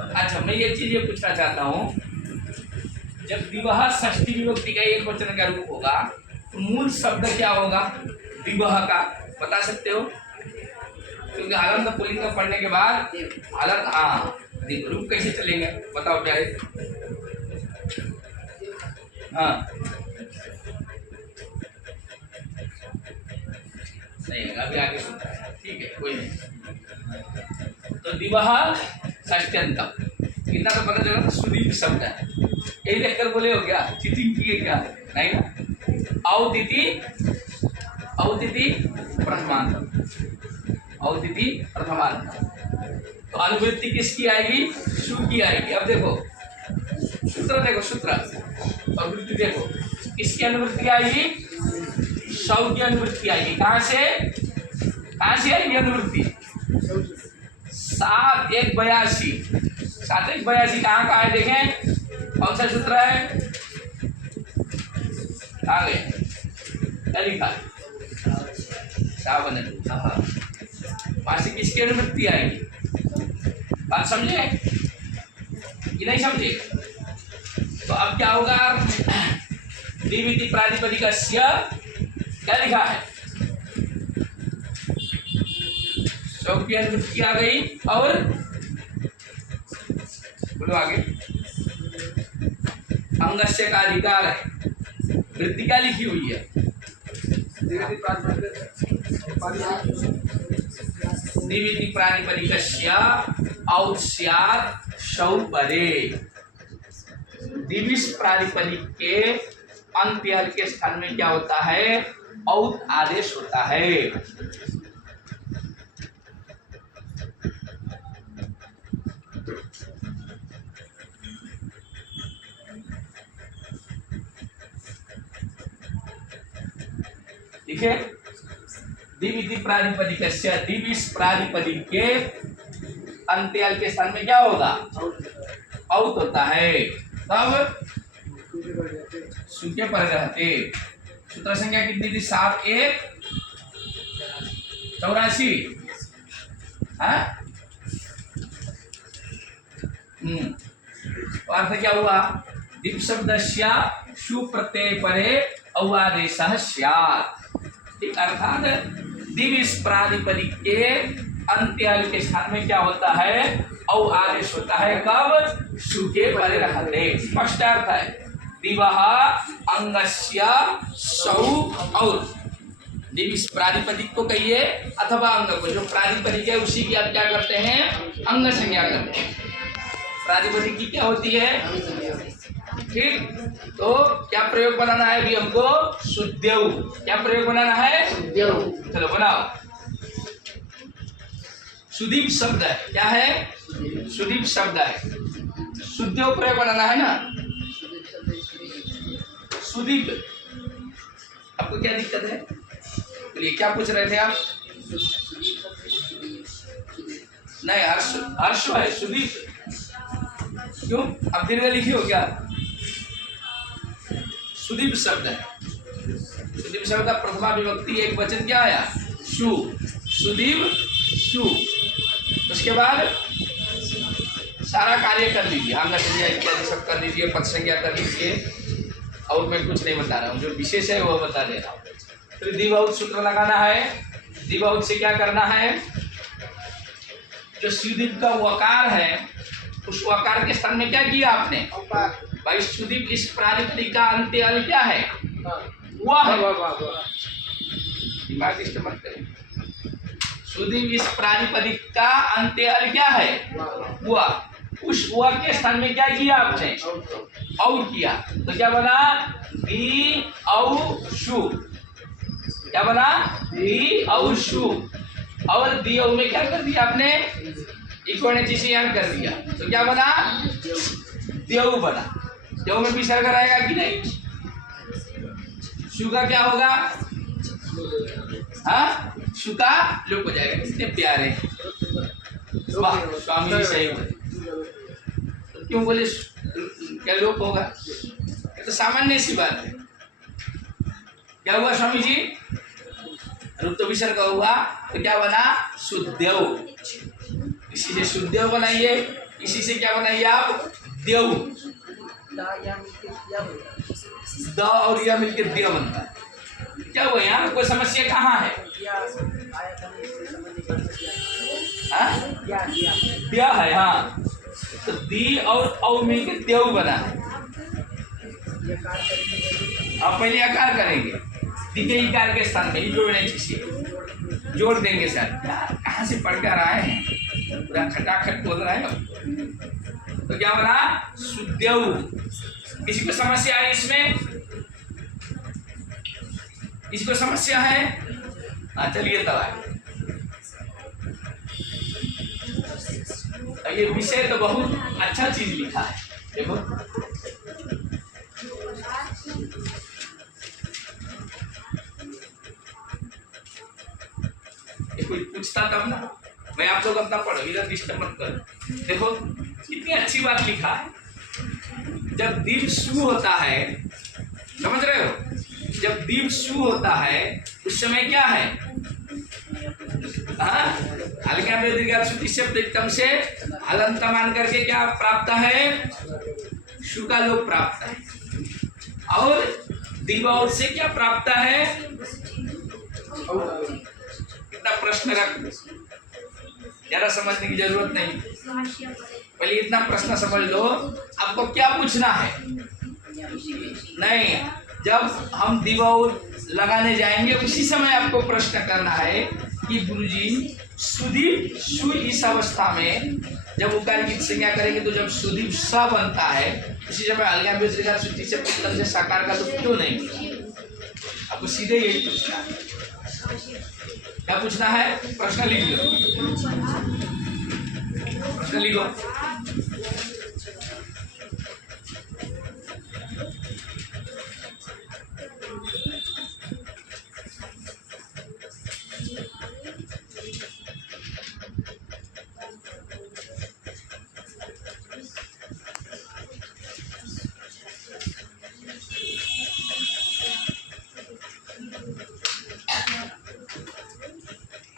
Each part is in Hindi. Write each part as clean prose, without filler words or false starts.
अच्छा, मैं ये चीज ये पूछना चाहता हूँ, जब विवाह षष्ठी विभक्ति का एक वचन का रूप होगा तो मूल शब्द क्या होगा विवाह का, बता सकते हो? क्योंकि हलंत पुल्लिंग का पढ़ने के बाद हलंत, हाँ, रूप कैसे चलेंगे बताओ प्यारे। हाँ, नहीं अभी आगे सुनता है, ठीक है कोई नहीं। तो विवाह षष्ट्यंतम इतना तो पता चला, सुदीप शब्द है, यही देखकर बोले हो क्या चीटिंग की है क्या? नहीं ना। औतिथि प्रथमांत, औतिथि प्रथमांत, तो अनुवृत्ति किसकी आएगी? शु की आएगी। अब देखो सूत्र, देखो सूत्र और वृत्ति देखो, किसकी अनुवृत्ति आएगी? शव की अनुवृत्ति आएगी। कहां से आएगी अनुवृत्ति? 7-1-82, 7-1-82 कहाँ का है देखें, कौन सा सूत्र है? आगे क्या लिखा है? सावन, वहां से किसकी अनुवृत्ति आएगी? बात समझे कि नहीं समझे? तो अब क्या होगा? द्विविधि प्रातिपदिकस्य क्या लिखा है? शव की अनुवृत्ति आ गई, और बोलो आगे। अंगस्य का अधिकार है, वृत्ति क्या लिखी हुई है? द्विविधि प्रातिपदिकस्य औस्यात् शौ परे। द्विविध प्रातिपदिक के अंत्य के स्थान में क्या होता है? औत आदेश होता है। ठीक है, द्विविधि प्रातिपदिकस्य, द्विविध प्रातिपदिक के अंत्य के स्थान में क्या होगा? औत होता है। तब सूखे पर रहते। सूत्र संख्या कितनी थी? 7-1-84। हाँ, तो अर्थ क्या हुआ? दीप शब्दस्य शु प्रत्यय परे औआदेशः स्यात्। ठीक, अर्थात द्विविध प्रातिपदिक के अंत्य के स्थान में क्या होता है? औ आदेश होता है। कब? शु के परे रहते। स्पष्ट अर्थ है। विवाह अंगस्य सौ, और द्विविध प्रातिपदिक को कहिए अथवा अंग को, जो प्रातिपदिक है उसी की आप क्या करते हैं? अंग संज्ञा करते हैं। प्रातिपदिक की क्या होती है? ठीक, तो क्या प्रयोग बनाना है अभी हमको? शुद्धेव। क्या प्रयोग बनाना है? शुद्धेव। चलो बनाओ। सुदीप शब्द है, क्या है? सुदीप शब्द है, शुद्धेव प्रयोग बनाना है ना। सुदीप, आपको क्या दिक्कत है? बोलिए, क्या पूछ रहे थे आप? नहीं, हर्ष है, सुदीप क्यों? आप दीर्घ लिखी हो क्या? सुदीप शब्द है। सुदीप शब्द का प्रथमा विभक्ति एक वचन क्या आया? शु, सुदीप शु। उसके बाद सारा कार्य कर लीजिए, अंग संज्ञा इत्यादि सब कर लीजिए, पद संज्ञा कर लीजिए, और मैं कुछ नहीं बता रहा हूँ, जो विशेष है वो बता दे रहा हूँ। तो द्विबाहुत सूत्र लगाना है। द्विबाहुत से क्या करना है? जो सुदीप का वकार है, उस वकार के स्थान में क्या किया आपने? भाई सुदीप इस प्रातिपदिक का अंत्य अल क्या है? हुआ है। दिमाग इस्तेमाल करें। सुदीप इस प्रातिपदिक का अंत्य अल क्या है? हुआ। उस हुआ के स्थान में क्या किया आपने? और किया, तो क्या बना? दी औ शु। क्या बना? दी औ शु। और दी औ में क्या कर दिया आपने? इको ने जिसे यान कर दिया, तो क्या बना? देव बना। देव में विसर्ग रहेगा कि नहीं? शु का क्या होगा? हाँ, शु का लोप हो जाएगा। कितने प्यारे, वाह, स्वामी जी सही बोले। तो क्यों बोले क्या लोप होगा? ये तो सामान्य सी बात है। क्या हुआ स्वामी जी? रूप तो विसर्ग हुआ, तो क्या बना? शुद्धेव। इसीलिए शुद्धेव बनाइए। इसी से क्या बनाइए आप, देव। द और या मिलकर दिया बनता है। क्या हुआ यहाँ कोई समस्या कहाँ है? दिया है, हाँ। तो दी और औ मिलकर देव बना है। आप पहले आकार करेंगे, द्वितीय इकार के स्थान में ही जोड़ने चाहिए, जोड़ देंगे सर। कहाँ से पढ़कर आए हैं, पूरा खटाखट बोल रहा है। तो क्या बना, सुदेव। किसी को समस्या है इसमें? किसी को समस्या है? हाँ चलिए तब आए। ये विषय तो बहुत अच्छा चीज लिखा है, देखो। ये कोई पूछता तब ना, मैं आप लोग अपना पढ़ो, इधर डिस्टर्ब मत करो। देखो कितनी अच्छी बात लिखा है। जब दीप शुरू होता है, समझ रहे हो, जब दीप शुरू होता है उस समय क्या है, हल्का में दीर्घ श्रुति से प्रीतम से हलंत मान करके क्या प्राप्त है, शु का लोप प्राप्त है। और दिवाउट से क्या प्राप्त है, इतना प्रश्न रख, ज्यादा समझने की जरूरत नहीं, पहले इतना प्रश्न समझ लो। आपको क्या पूछना है? नहीं, जब हम दिवाउट लगाने जाएंगे उसी समय आपको प्रश्न करना है कि गुरुजी सुदीप सु इस अवस्था में जब उकार की संज्ञा करेंगे तो जब सुदीप स बनता है उसी समय अलगा बेचरेगा सूची से पुस्तक से साकार का तो क्यों नहीं? आपको सीधे यही पूछना है। क्या पूछना है? प्रश्न लिख लो, प्रश्न लिखो।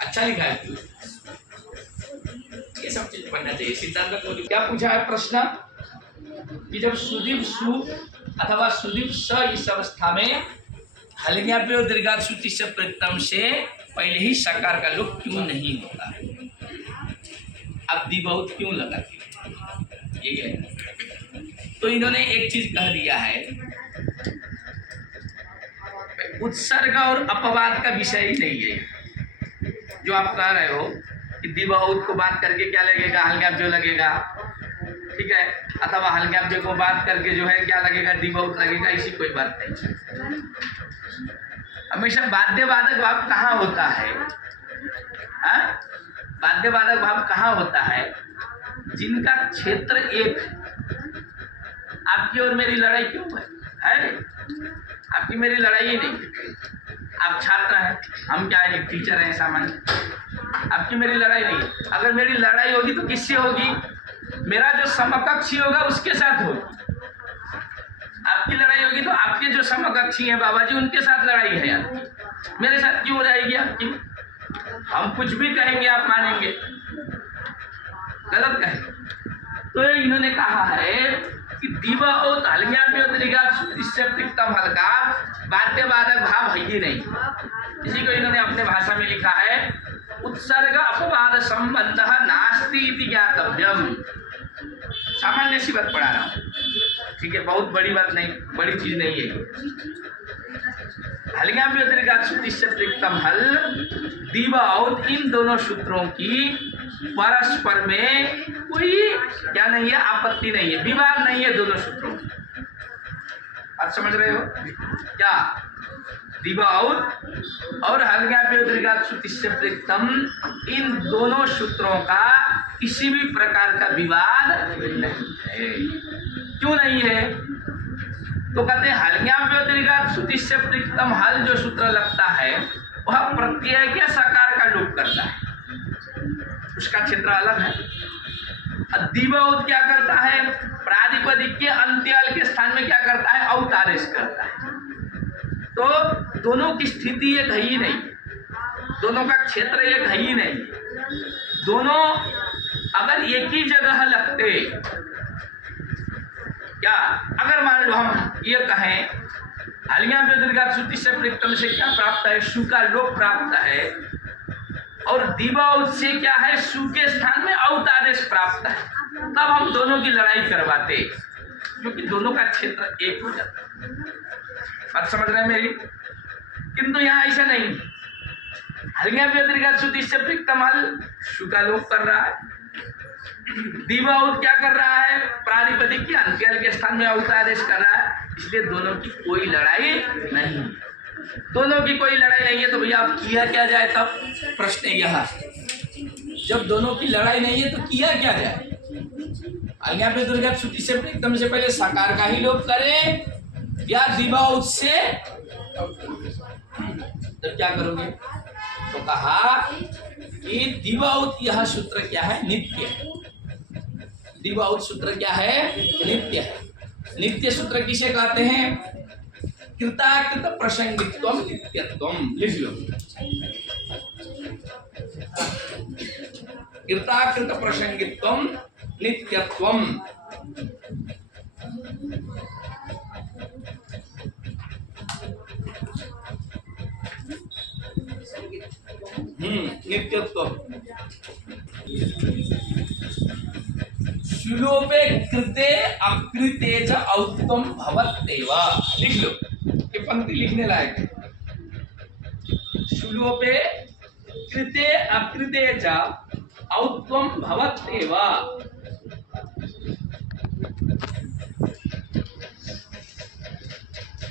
अच्छा लिखा है, ये सब चीज पढ़ना चाहिए। सिद्धांत को क्या पूछा है प्रश्न कि जब सुदीप सु अथवा सुदीप स इस अवस्था में हल्ग्याप्य दीर्घात सूची से प्रथम से पहले ही सकार का लोप क्यों नहीं होता है? अब दी बहुत क्यों लगा, ठीक है। तो इन्होंने एक चीज कह दिया है, उत्सर्ग और अपवाद का विषय ही नहीं है जो आप कह रहे हो कि दिवाउत को बात करके क्या लगेगा, हल्ग्याप्य लगेगा, ठीक है, अथवा हल्ग्याप्य को बात करके जो है क्या लगेगा, दिवाउत लगेगा, इसी कोई बात नहीं। हमेशा बाध्यबाधक भाव कहाँ होता है? बाध्यबाधक भाव कहाँ होता है? जिनका क्षेत्र एक। आपकी और मेरी लड़ाई क्यों है? आपकी मेरी लड़ाई ही नहीं। आप छात्र हैं, हम क्या है, एक टीचर हैं सामान्य। आपकी मेरी लड़ाई नहीं। अगर मेरी लड़ाई होगी तो किससे होगी? मेरा जो समकक्षी होगा उसके साथ होगी। आपकी लड़ाई होगी तो आपके जो समकक्षी हैं बाबा जी, उनके साथ लड़ाई है यार। मेरे साथ क्यों रहेगी आपकी? हम कुछ भी कहेंगे आप मानेंगे? गलत कहेंगे। तो इन्होंने कहा है कि दिवा और इससे प्रीतम हल्का बाध्यबाधक भाव है ही नहीं। इसी को इन्होंने अपने भाषा में लिखा है, उत्सर्ग अपवाद संबंध नास्ति इति ज्ञातव्यम। सामान्य सी बात पढ़ा रहा हूँ, ठीक है, बहुत बड़ी बात नहीं, बड़ी चीज नहीं है। हल्ग्याप्यतिरिक्त हल दिवा और इन दोनों सूत्रों की परस्पर में कोई क्या नहीं है, आपत्ति नहीं है, विवाद नहीं है दोनों सूत्रों। आप समझ रहे हो क्या? दिवा और हल्ग्याप्यतिरिक्त इन दोनों सूत्रों का किसी भी प्रकार का विवाद नहीं है। क्यों नहीं है? तो कहते हैं हल्ग्याप्यतिरिक्त हल जो सूत्र लगता है वह प्रत्यय के साकार का लोप करता है, उसका क्षेत्र अलग है। दिवाउत क्या करता है? प्रातिपदिक के अंत्याल के स्थान में क्या करता है? अवतारेश करता है। तो दोनों की स्थिति एक है ही नहीं, दोनों का क्षेत्र एक है ही नहीं। दोनों अगर एक ही जगह लगते, क्या अगर मान लो हम ये कहें हलिया दीर्घात श्रुति से प्रिक्तम से क्या प्राप्त है, सु का लोप प्राप्त है, और दिवाउत से क्या है, सु के स्थान में औत आदेश प्राप्त है, तब हम दोनों की लड़ाई करवाते, क्योंकि दोनों का क्षेत्र एक हो जाता। बात समझ रहे हैं मेरी? किंतु यहाँ ऐसा नहीं, हलिया दीर्घात श्रुति से प्रिक्तम हल सु का लोप कर रहा है, दिवाउत क्या कर रहा है, प्रातिपदिक की अंत्यल के स्थान में औत आदेश कर रहा है, इसलिए दोनों की कोई लड़ाई नहीं, दोनों की कोई लड़ाई नहीं है। तो भैया अब किया क्या जाए? तब प्रश्न यह है, जब दोनों की लड़ाई नहीं है तो किया क्या जाए? अज्ञा पे दुर्गा श्रुति से एकदम से पहले साकार का ही लोप करें या दिवाउत से, तो क्या करोगे? तो कहा कि दिवाउत यह सूत्र क्या है, नित्य है। दिवाउत सूत्र क्या है, नित्य है। नित्य सूत्र किसे कहते हैं? कृताकृत प्रसंगित्वम नित्यत्वम। लिख लो, कृताकृत प्रसंगित्वम नित्यत्वम। नित्यत्वम सुलोपे कृते अकृते च औत्तम भवत्येव। लिख लो, ये पंक्ति लिखने लायक है। सुलोपे कृते अकृते च औत्तम भवत्येव।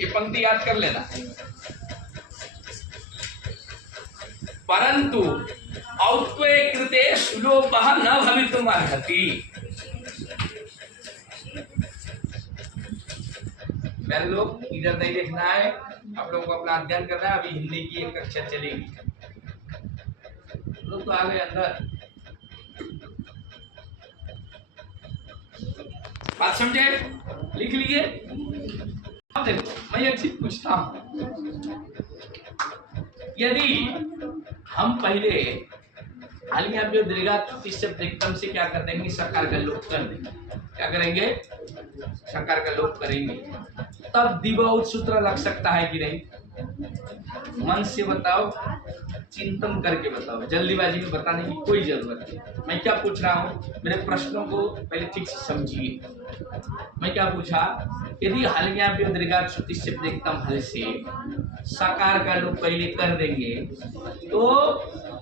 ये पंक्ति याद कर लेना। परंतु औत्वे कृते सुलोपः न भवितुमर्हति। मेरे लोग इधर नहीं देखना है, आप लोगों को अपना अध्ययन करना है। अभी हिंदी की एक कक्षा चलेगी, लोग तो आ गए अंदर। बात समझे? लिख लिए? अब देखो, मैं एक चीज पूछता हूं, यदि हम पहले हालिया दीर्घात से प्रेक्तम से क्या कर देंगे, सकार का लोप कर देंगे। क्या करेंगे? सकार का लोप करेंगे, तब दिवाउत सूत्र लग सकता है कि नहीं? मन से बताओ, चिंतन करके बताओ, जल्दीबाजी में बताने की कोई जरूरत नहीं। मैं क्या पूछ रहा हूँ, मेरे प्रश्नों को पहले ठीक से समझिए। मैं क्या पूछा, यदि हलिया दीर्घात श्रुति से प्रेक्तम हल से सकार का लोप पहले कर देंगे तो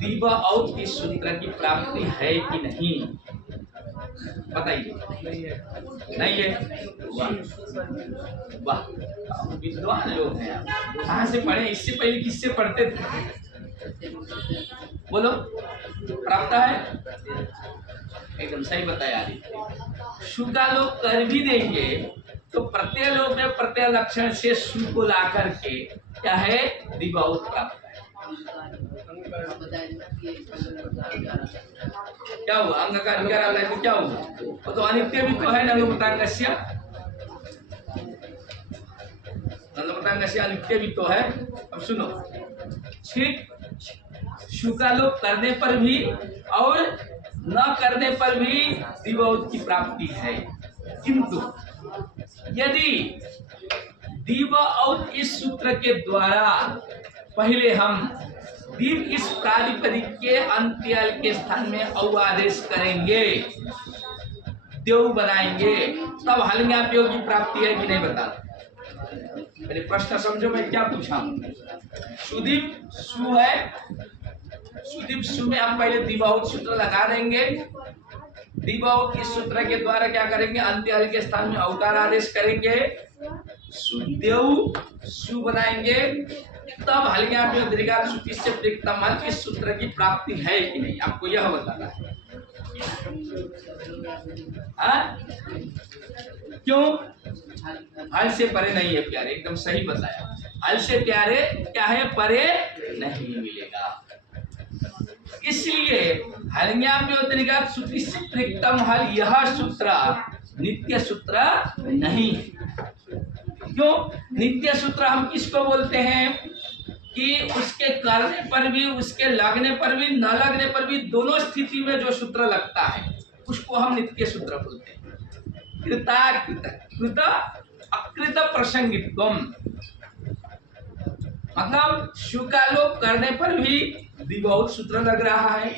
दिवाउत इस सूत्र की प्राप्ति है कि नहीं? बताइए। नहीं है? वाह, विद्वान लोग हैं आप। कहाँ से पढ़े? इससे पहले किससे पढ़ते थे? बोलो, प्राप्त है? एकदम सही बताया। सु का लोप कर भी देंगे तो प्रत्यय लोप में प्रत्यय लक्षण से सु को ला करके क्या है, दिवाउत प्राप्त है। क्या हुआ? अंग का अधिकार आता है तो क्या हुआ? वो तो अनित्य भी तो है। नलोपतांगस्य, नलोपतांगस्य अनित्य भी तो है। अब सुनो, ठीक, सु का लोप करने पर भी और न करने पर भी दिवाउत की प्राप्ति है। किंतु यदि दिवाउत इस सूत्र के द्वारा पहले हम दिव इस प्रातिपदिक के अंत्यल के स्थान में औ आदेश करेंगे, देव बनाएंगे, तब हलियापयोग की प्राप्ति है कि नहीं? बता। मेरे प्रश्न समझो, मैं क्या पूछा? सुदीप सु है, सुदीप सु में हम पहले दिवाउत सूत्र लगा देंगे, दिवाउत इस सूत्र के द्वारा क्या करेंगे, अंत्यल के स्थान में औकार आदेश करेंगे, सुदेव सु बनाएंगे, तब हलिया दीर्घात श्रुति से प्रेक्तम हल इस सूत्र की प्राप्ति है कि नहीं? आपको यह बताना है। क्यों? हल से परे नहीं है प्यारे, एकदम सही बताया। हल से प्यारे क्या है, परे नहीं मिलेगा। इसलिए हलिया दीर्घात श्रुति से प्रेक्तम हल यह सूत्र नित्य सूत्र नहीं। क्यों नित्य सूत्र हम किसको बोलते हैं? कि उसके करने पर भी, उसके लगने पर भी, न लगने पर भी, दोनों स्थिति में जो सूत्र लगता है उसको हम नित्य सूत्र बोलते हैं। कृताकृत कृत अकृत प्रसंगित्वम, मतलब शुकालोप करने पर भी दिवौत सूत्र लग रहा है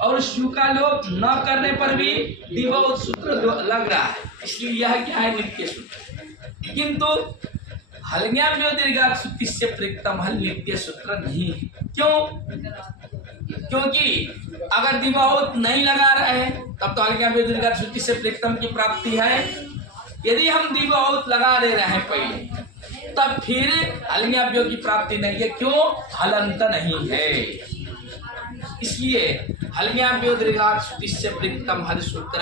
और शुकालोप न करने पर भी दिवौत सूत्र लग रहा है, इसलिए यह क्या है? नित्य सूत्र। किंतु हलज्ञान जो दीर्घात सूत्र से प्रेक्तम हल नित्य सूत्र नहीं है। क्यों? क्योंकि अगर दिवौत नहीं लगा रहे हैं तब तो हलज्ञान जो दीर्घात सूत्र से प्रेक्तम की प्राप्ति है। यदि हम दिवौत लगा दे रहे हैं पहले, तब फिर हलज्ञाव्यों की प्राप्ति नहीं है। क्यों? हलंत नहीं है, इसलिए हलज्ञाव्यो दीर्घात सूत्र से प्रेक्तम हल सूत्र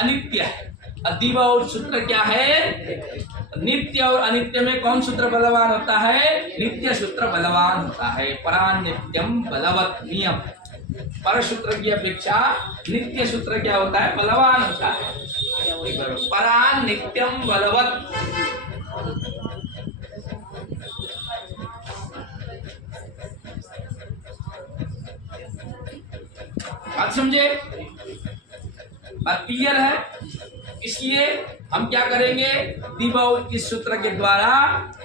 अनित्य है। दिवौत सूत्र क्या है? नित्य। और अनित्य में कौन सूत्र बलवान होता है? नित्य सूत्र बलवान होता है। परान नित्यम बलवत नियम, पर सूत्र की अपेक्षा नित्य सूत्र क्या होता है? बलवान होता है। परान नित्यम बलवत, बात समझे? बात क्लियर है? इसलिए हम क्या करेंगे? दिवौत इस सूत्र के द्वारा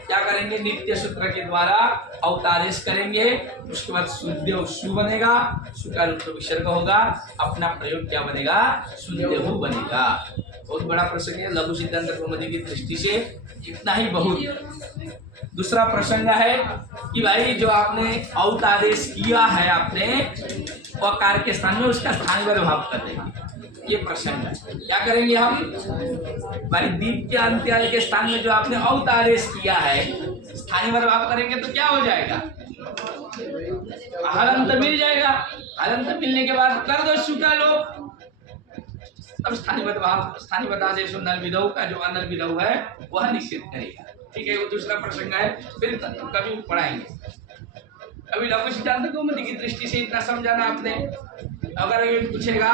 क्या करेंगे? नित्य सूत्र के द्वारा अवतारेश करेंगे। उसके बाद शुद्ध शु बनेगा, शु का रूप विसर्ग होगा, अपना प्रयोग क्या बनेगा? शुद्ध बनेगा। बहुत बड़ा प्रसंग है लघु सिद्धांत कौमुदी की दृष्टि से, इतना ही बहुत। दूसरा प्रसंग है कि भाई जो आपने अवतारेश किया है आपने, वह कार्य के स्थान में उसका स्थानीय भाव कर देंगे। ये प्रसंग है। क्या करेंगे हम? भाई दीप के अंत्याल के स्थान में जो आपने अवतारेश किया है, स्थानीय भाव करेंगे तो क्या हो जाएगा? हलंत मिल जाएगा। हलंत मिलने के बाद कर दो शुका लोप, तब स्थानीय आदेश नल विधौ का जो अनल विधौ है वह निश्चित करेगा। ठीक है, वो दूसरा प्रसंग है, फिर कभी पढ़ाएंगे। अभी लघु सिद्धांत कौमुदी की दृष्टि से इतना समझाना आपने। अगर ये पूछेगा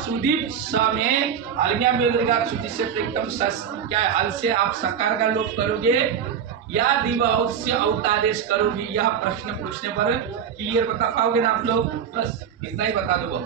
सुदीप स में हलज्ञाव्यो दीर्घात सूत्र से प्रेक्तम सस, क्या हल से आप सकार का लोप करोगे या दिवौत से अवतादेश करोगे? यह प्रश्न पूछने पर क्लियर बता पाओगे ना आप लोग? बस इतना ही बता दो।